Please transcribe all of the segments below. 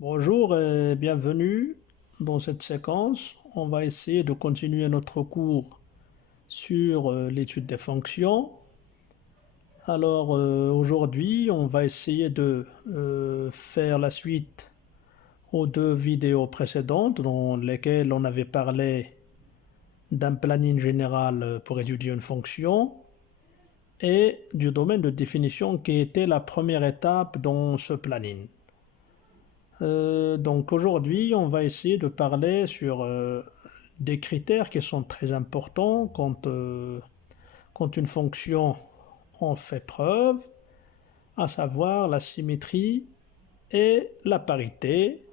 Bonjour et bienvenue dans cette séquence. On va essayer de continuer notre cours sur l'étude des fonctions. Alors aujourd'hui, on va essayer de faire la suite aux deux vidéos précédentes dans lesquelles on avait parlé d'un planning général pour étudier une fonction et du domaine de définition qui était la première étape dans ce planning. Donc aujourd'hui, on va essayer de parler sur des critères qui sont très importants quand une fonction en fait preuve, à savoir la symétrie et la parité.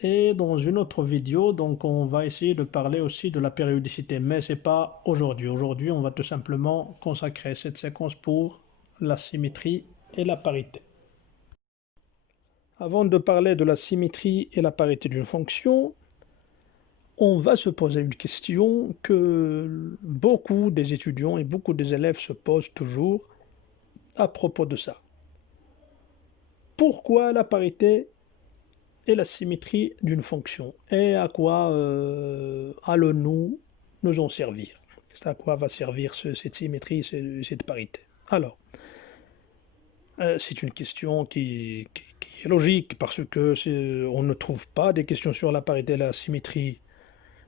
Et dans une autre vidéo, donc on va essayer de parler aussi de la périodicité, mais ce n'est pas aujourd'hui. Aujourd'hui, on va tout simplement consacrer cette séquence pour la symétrie et la parité. Avant de parler de la symétrie et la parité d'une fonction, on va se poser une question que beaucoup des étudiants et beaucoup des élèves se posent toujours à propos de ça. Pourquoi la parité et la symétrie d'une fonction? Et à quoi allons-nous nous en servir? C'est à quoi va servir cette symétrie, cette parité? Alors, c'est une question qui est logique parce que on ne trouve pas des questions sur la parité et la symétrie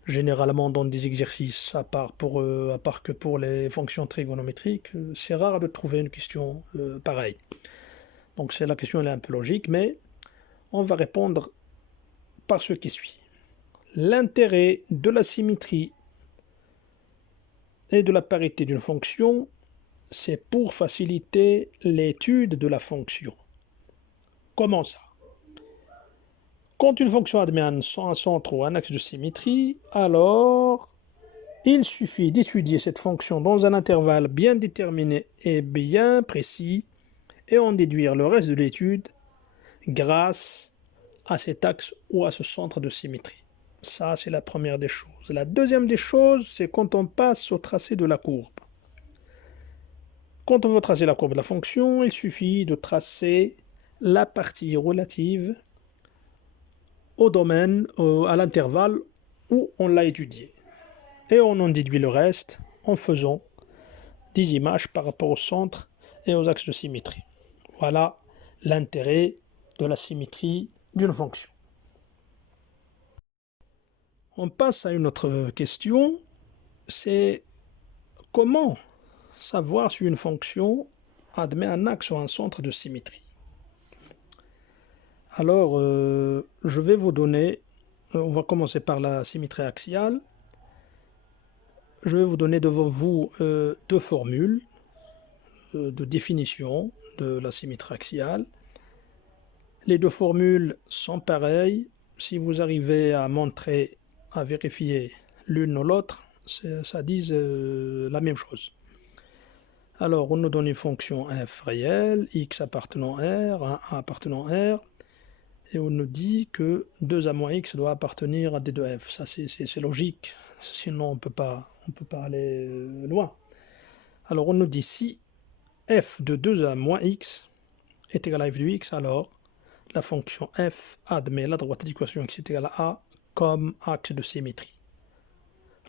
généralement dans des exercices, à part que pour les fonctions trigonométriques, c'est rare de trouver une question pareille. Donc la question elle est un peu logique, mais on va répondre par ce qui suit. L'intérêt de la symétrie et de la parité d'une fonction, c'est pour faciliter l'étude de la fonction. Comment ça? Quand une fonction admet un centre ou un axe de symétrie, alors il suffit d'étudier cette fonction dans un intervalle bien déterminé et bien précis et en déduire le reste de l'étude grâce à cet axe ou à ce centre de symétrie. Ça, c'est la première des choses. La deuxième des choses, c'est quand on passe au tracé de la courbe. Quand on veut tracer la courbe de la fonction, il suffit de tracer la partie relative au domaine, à l'intervalle où on l'a étudié. Et on en déduit le reste en faisant des images par rapport au centre et aux axes de symétrie. Voilà l'intérêt de la symétrie d'une fonction. On passe à une autre question, c'est comment savoir si une fonction admet un axe ou un centre de symétrie. Alors, je vais vous donner, on va commencer par la symétrie axiale. Je vais vous donner devant vous deux formules de définition de la symétrie axiale. Les deux formules sont pareilles. Si vous arrivez à montrer, à vérifier l'une ou l'autre, ça dit la même chose. Alors, on nous donne une fonction f réelle, x appartenant R, 1 appartenant R, et on nous dit que 2a moins x doit appartenir à d de f. Ça, c'est logique, sinon on ne peut pas aller loin. Alors, on nous dit si f de 2a moins x est égal à f de x, alors la fonction f admet la droite d'équation x est égale à a comme axe de symétrie.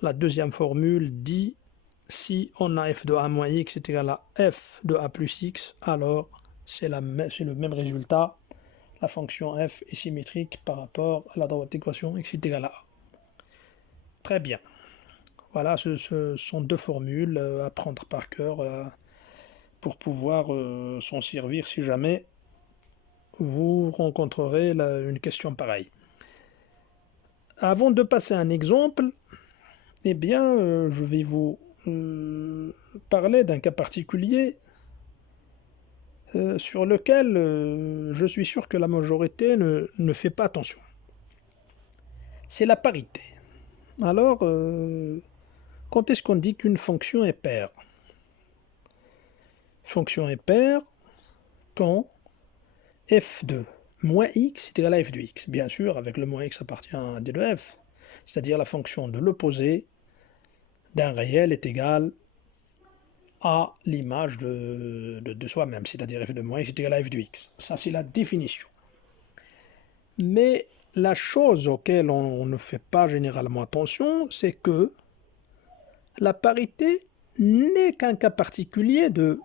La deuxième formule dit si on a f de a moins x est égal à f de a plus x, alors c'est le même résultat. La fonction f est symétrique par rapport à la droite d'équation x est égale à a. Très bien. Voilà, ce sont deux formules à prendre par cœur pour pouvoir s'en servir si jamais vous rencontrerez une question pareille. Avant de passer à un exemple, eh bien, je vais vous parler d'un cas particulier sur lequel je suis sûr que la majorité ne fait pas attention. C'est la parité. Alors, quand est-ce qu'on dit qu'une fonction est paire? Fonction est paire quand f de moins x est égal à f de x. Bien sûr, avec le moins x appartient à d de f, c'est-à-dire la fonction de l'opposé d'un réel est égal à l'image de soi-même, c'est-à-dire f de moins x est égal à f de x. Ça, c'est la définition. Mais la chose auquel on ne fait pas généralement attention, c'est que la parité n'est qu'un cas particulier de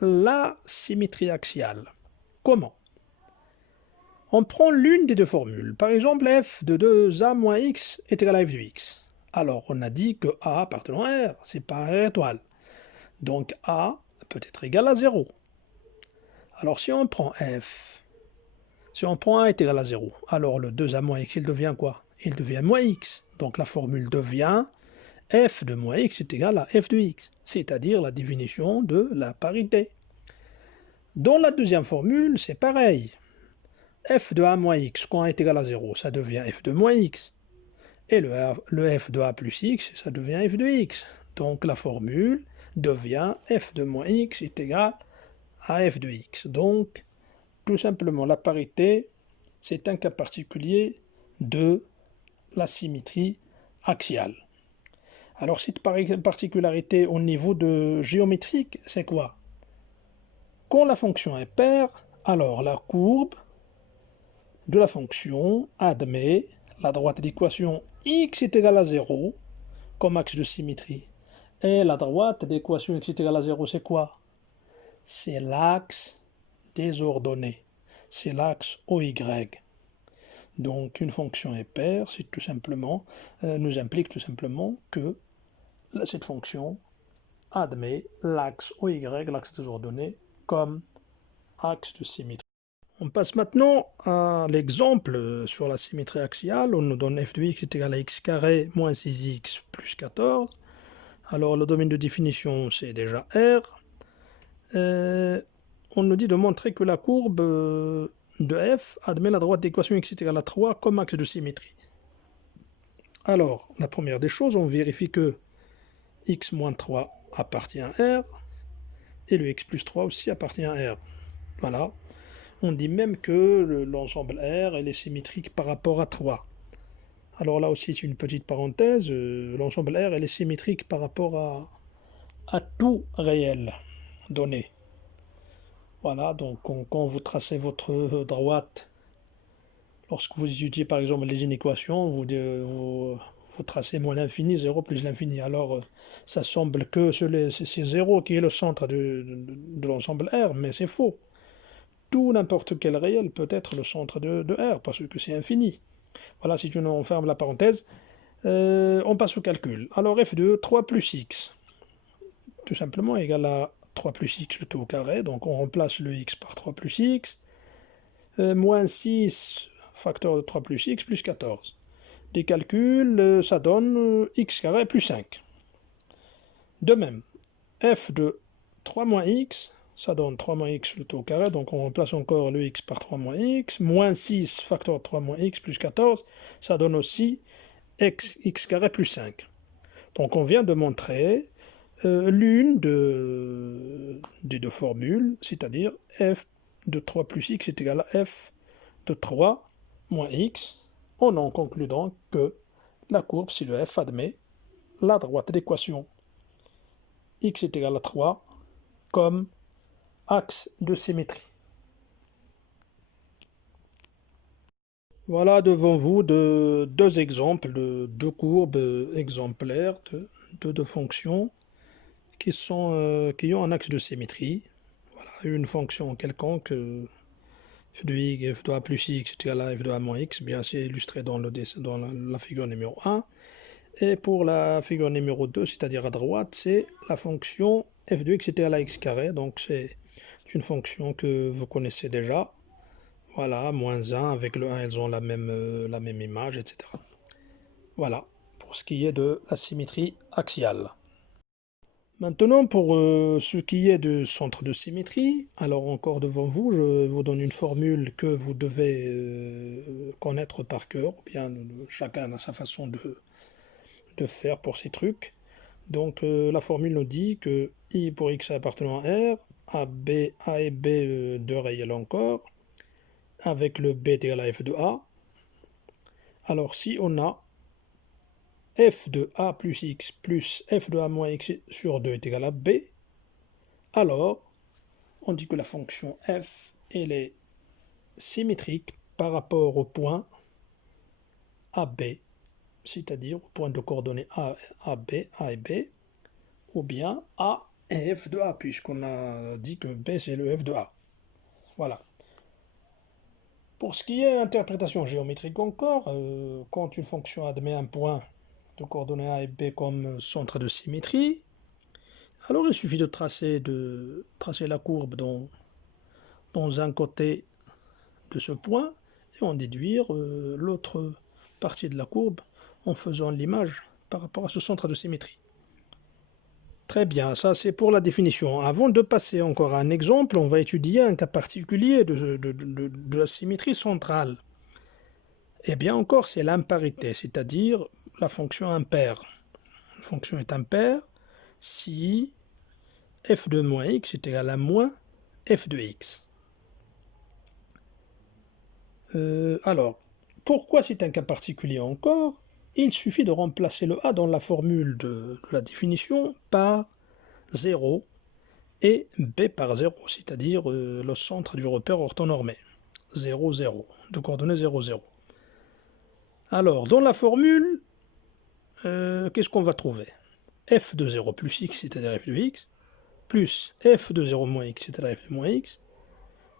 la symétrie axiale. Comment? On prend l'une des deux formules. Par exemple, f de 2a moins x est égal à f de x. Alors, on a dit que a appartenant à R, c'est pas R étoile. Donc a peut être égal à 0. Alors, si on prend f, si on prend a est égal à 0, alors le 2a moins x, il devient quoi? Il devient moins x. Donc la formule devient f de moins x est égal à f de x, c'est-à-dire la définition de la parité. Dans la deuxième formule, c'est pareil. F de a moins x, quand a est égal à 0, ça devient f de moins x. Et le f de a plus x, ça devient f de x. Donc la formule devient f de moins x est égal à f de x. Donc, tout simplement, la parité, c'est un cas particulier de la symétrie axiale. Alors, cette particularité au niveau de géométrique, c'est quoi? Quand la fonction est paire, alors la courbe de la fonction admet la droite d'équation x est égal à 0 comme axe de symétrie. Et la droite d'équation x est égal à 0, c'est quoi? C'est l'axe des ordonnées. C'est l'axe OY. Donc une fonction est paire, c'est tout simplement, nous implique tout simplement que cette fonction admet l'axe OY, l'axe des ordonnées, comme axe de symétrie. On passe maintenant à l'exemple sur la symétrie axiale. On nous donne f de x est égal à x carré moins 6x plus 14. Alors le domaine de définition, c'est déjà R. On nous dit de montrer que la courbe de f admet la droite d'équation x est égal à 3 comme axe de symétrie. Alors, la première des choses, on vérifie que x moins 3 appartient à R et le x plus 3 aussi appartient à R. Voilà. On dit même que l'ensemble R elle est symétrique par rapport à 3. Alors là aussi, c'est une petite parenthèse. L'ensemble R elle est symétrique par rapport à tout réel donné. Voilà, donc quand vous tracez votre droite, lorsque vous étudiez par exemple les inéquations, vous tracez moins l'infini, 0 plus l'infini. Alors, ça semble que c'est 0 qui est le centre de l'ensemble R, mais c'est faux. Tout n'importe quel réel peut être le centre de R, parce que c'est infini. Voilà, si on ferme la parenthèse, on passe au calcul. Alors f de 3 plus x, tout simplement égal à 3 plus x le tout au carré, donc on remplace le x par 3 plus x, moins 6 facteur de 3 plus x plus 14. Des calculs, ça donne x carré plus 5. De même, f de 3 moins x, ça donne 3 moins x le tout au carré, donc on remplace encore le x par 3 moins x, moins 6 facteur de 3 moins x plus 14, ça donne aussi x carré plus 5. Donc on vient de montrer l'une des deux formules, c'est-à-dire f de 3 plus x est égal à f de 3 moins x, on en conclut donc que la courbe, si le f admet la droite d'équation x est égal à 3 comme axe de symétrie. Voilà devant vous deux exemples de deux courbes exemplaires de deux fonctions qui ont un axe de symétrie. Voilà, une fonction quelconque, f de y, f de a plus x est égal à f de a moins x, bien c'est illustré dans la figure numéro 1. Et pour la figure numéro 2, c'est-à-dire à droite, c'est la fonction f de x est égal à x carré, donc c'est une fonction que vous connaissez déjà. Voilà, moins 1, avec le 1, elles ont la même image, etc. Voilà, pour ce qui est de la symétrie axiale. Maintenant, pour ce qui est du centre de symétrie, alors encore devant vous, je vous donne une formule que vous devez connaître par cœur, ou bien chacun a sa façon de faire pour ces trucs. Donc la formule nous dit que I pour x appartenant à R, A et B deux réels encore, avec le B est égal à f de A. Alors si on a f de a plus x plus f de a moins x sur 2 est égal à b, alors on dit que la fonction f elle est symétrique par rapport au point AB, c'est-à-dire au point de coordonnées AB, A et B, ou bien A et F de A, puisqu'on a dit que B c'est le F de A. Voilà. Pour ce qui est interprétation géométrique encore, quand une fonction admet un point de coordonnées A et B comme centre de symétrie, alors il suffit de tracer la courbe dans un côté de ce point et en déduire l'autre partie de la courbe en faisant l'image par rapport à ce centre de symétrie. Très bien, ça c'est pour la définition. Avant de passer encore à un exemple, on va étudier un cas particulier de la symétrie centrale. Eh bien encore, c'est l'imparité, c'est-à-dire la fonction impaire. La fonction est impaire si f de moins x est égal à moins f de x. Alors, pourquoi c'est un cas particulier encore? Il suffit de remplacer le a dans la formule de la définition par 0 et b par 0, c'est-à-dire le centre du repère orthonormé. 0, 0, de coordonnées 0, 0. Alors, dans la formule, qu'est-ce qu'on va trouver? F de 0 plus x, c'est-à-dire f de x, plus f de 0 moins x, c'est-à-dire f de moins x,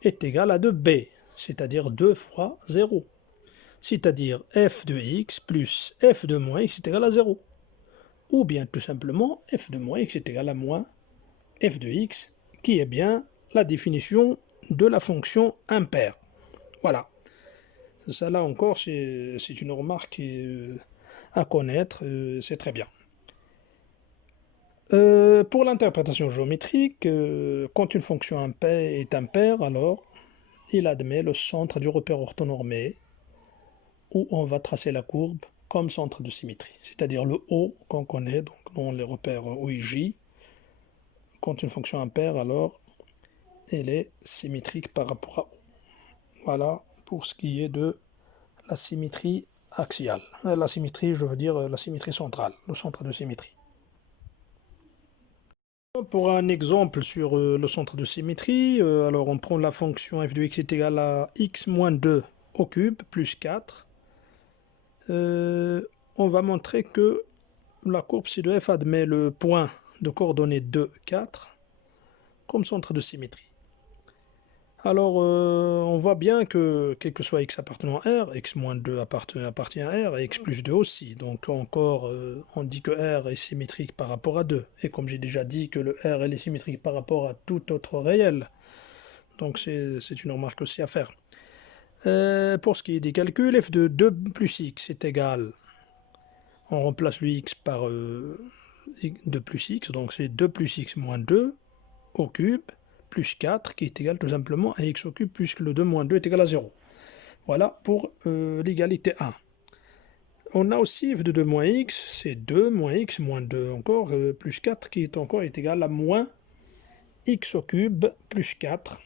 est égal à 2b, c'est-à-dire 2 fois 0. C'est-à-dire f de x plus f de moins x est égal à 0. Ou bien tout simplement f de moins x est égal à moins f de x, qui est bien la définition de la fonction impaire. Voilà. Ça là encore, c'est une remarque à connaître, c'est très bien. Pour l'interprétation géométrique, quand une fonction est impaire, alors il admet le centre du repère orthonormé où on va tracer la courbe comme centre de symétrie, c'est-à-dire le O qu'on connaît donc dans les repères O et J. Quand une fonction impaire, alors elle est symétrique par rapport à O. Voilà pour ce qui est de la symétrie axiale. La symétrie, je veux dire la symétrie centrale, le centre de symétrie. Pour un exemple sur le centre de symétrie, alors on prend la fonction f de x est égale à x moins 2 au cube plus 4. On va montrer que la courbe ci de f admet le point de coordonnées 2, 4 comme centre de symétrie. Alors, on voit bien que, quel que soit x appartenant à R, x moins 2 appartient à R, et x plus 2 aussi. Donc encore, on dit que R est symétrique par rapport à 2. Et comme j'ai déjà dit que le R est symétrique par rapport à tout autre réel. Donc c'est une remarque aussi à faire. Pour ce qui est des calculs, f de 2 plus x est égal, on remplace le x par 2 plus x, donc c'est 2 plus x moins 2 au cube, plus 4, qui est égal tout simplement à x au cube, puisque le 2 moins 2 est égal à 0. Voilà pour l'égalité 1. On a aussi f de 2 moins x, c'est 2 moins x moins 2 encore, plus 4, qui est égal à moins x au cube, plus 4.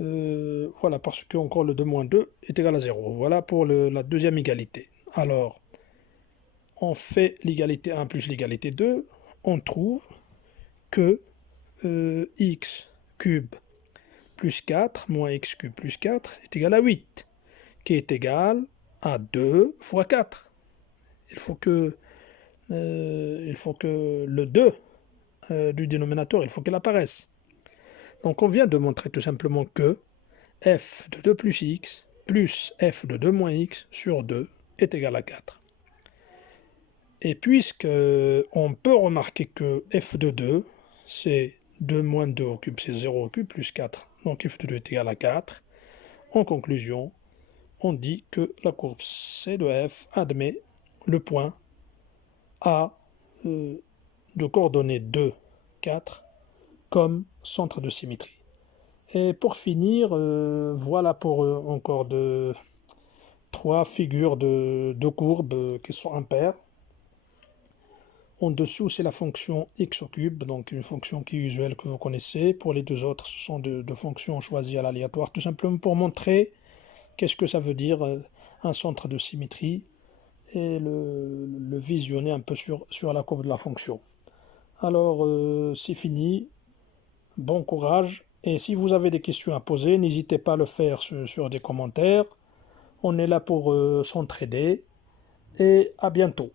Voilà, parce que encore le 2 moins 2 est égal à 0. Voilà pour la deuxième égalité. Alors, on fait l'égalité 1 plus l'égalité 2, on trouve que x cube plus 4 moins x cube plus 4 est égal à 8, qui est égal à 2 fois 4. Il faut que le 2 du dénominateur, il faut qu'il apparaisse. Donc on vient de montrer tout simplement que f de 2 plus x plus f de 2 moins x sur 2 est égal à 4. Et puisque on peut remarquer que f de 2, c'est 2 moins 2 au cube, c'est 0 au cube, plus 4. Donc f de 2 est égal à 4. En conclusion, on dit que la courbe C de f admet le point A de coordonnées 2, 4 comme centre de symétrie. Et pour finir, voilà pour encore 3 figures de courbes qui sont impaires. En dessous, c'est la fonction x au cube, donc une fonction qui est usuelle que vous connaissez. Pour les deux autres, ce sont deux fonctions choisies à l'aléatoire, tout simplement pour montrer qu'est-ce que ça veut dire un centre de symétrie et le visionner un peu sur la courbe de la fonction. Alors, c'est fini. Bon courage Et si vous avez des questions à poser, n'hésitez pas à le faire sur des commentaires. On est là pour s'entraider et à bientôt.